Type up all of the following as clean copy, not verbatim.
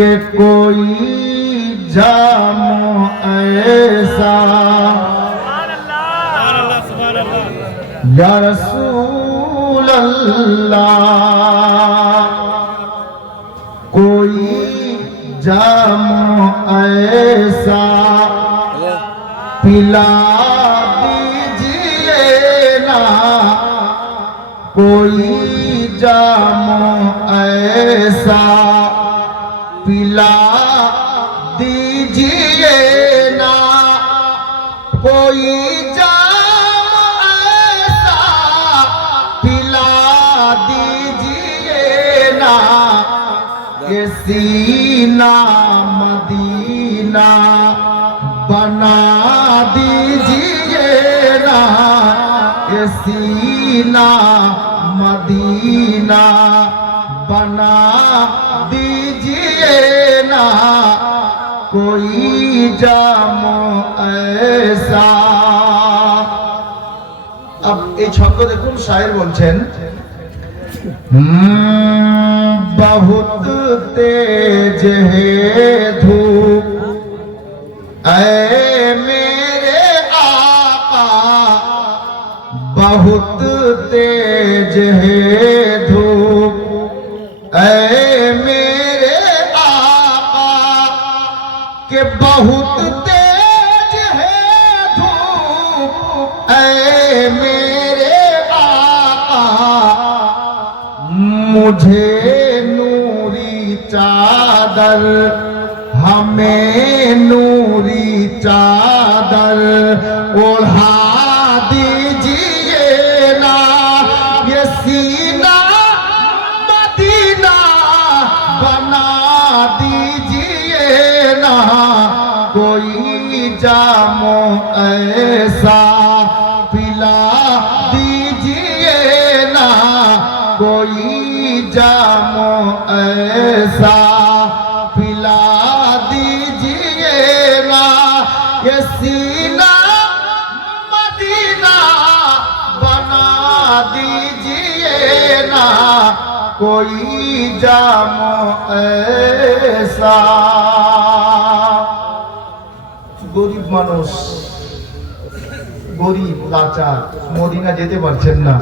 कि कोई जाम ऐसा या रसूल अल्लाह, कोई जाम ऐसा पिला दीजिए ना, कोई जाम ऐसा पिला दीजिए ना, कोई जाम ऐसा पिला दीजिए ना, ये सीना मदीना बना दीजिए ना, ये सीना मदीना बना दीजिए ना, कोई जाम ऐसा। अब এই ছন্দ দেখুন, শায়ের বলছেন बहुत तेज है धूप ऐ मेरे आका, बहुत तेज है धूप ऐ मेरे आका, के बहुत तेज है धूप ऐ मेरे आका, मुझे नूरी चादर हमें नूरी चादर ओढ़ा दीजिए ना, ये सीना मदीना बना दीजिए ना, कोई जाम ऐसा पिला दीजिए ना, कोई जाम ऐसा पिला दीजिए ना, ये सीना मदीना बना दीजिए ना, कोई जाम ऐसा। গরিব মানুষ, গরিব লাচার, মদিনা যেতে পারছেন না,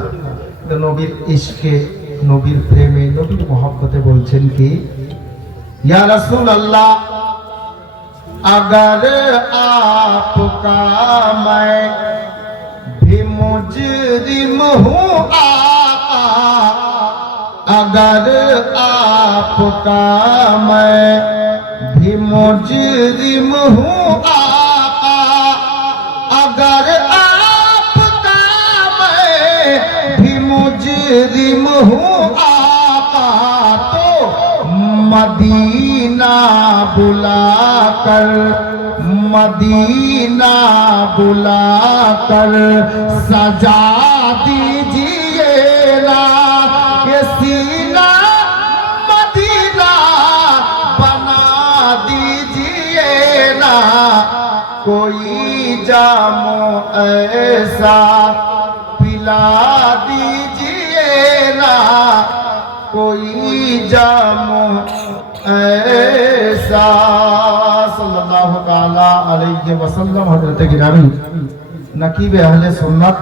নবীর ইশকে, নবীর প্রেমে, নবীর मोहब्बते बोलছেন কি या रसूल अल्लाह, अगर आपका मैं भी मुजरिम हूँ आका, अगर आपका मैं भी मुजरिम हूँ आका, अगर आपका मैं भी मुजरिम हूँ आका, तो मदीना बुलाकर, मदीना बुलाकर सजा दीजिए ना, ये सीना मदीना बना दीजिए ना, कोई जाम ऐसा पिला दीजिए ना, कोई जाम ऐसा। सल्लल्लाहु ताला अलैहि वसल्लम हजरत गिरामी नकीब अहले सुन्नत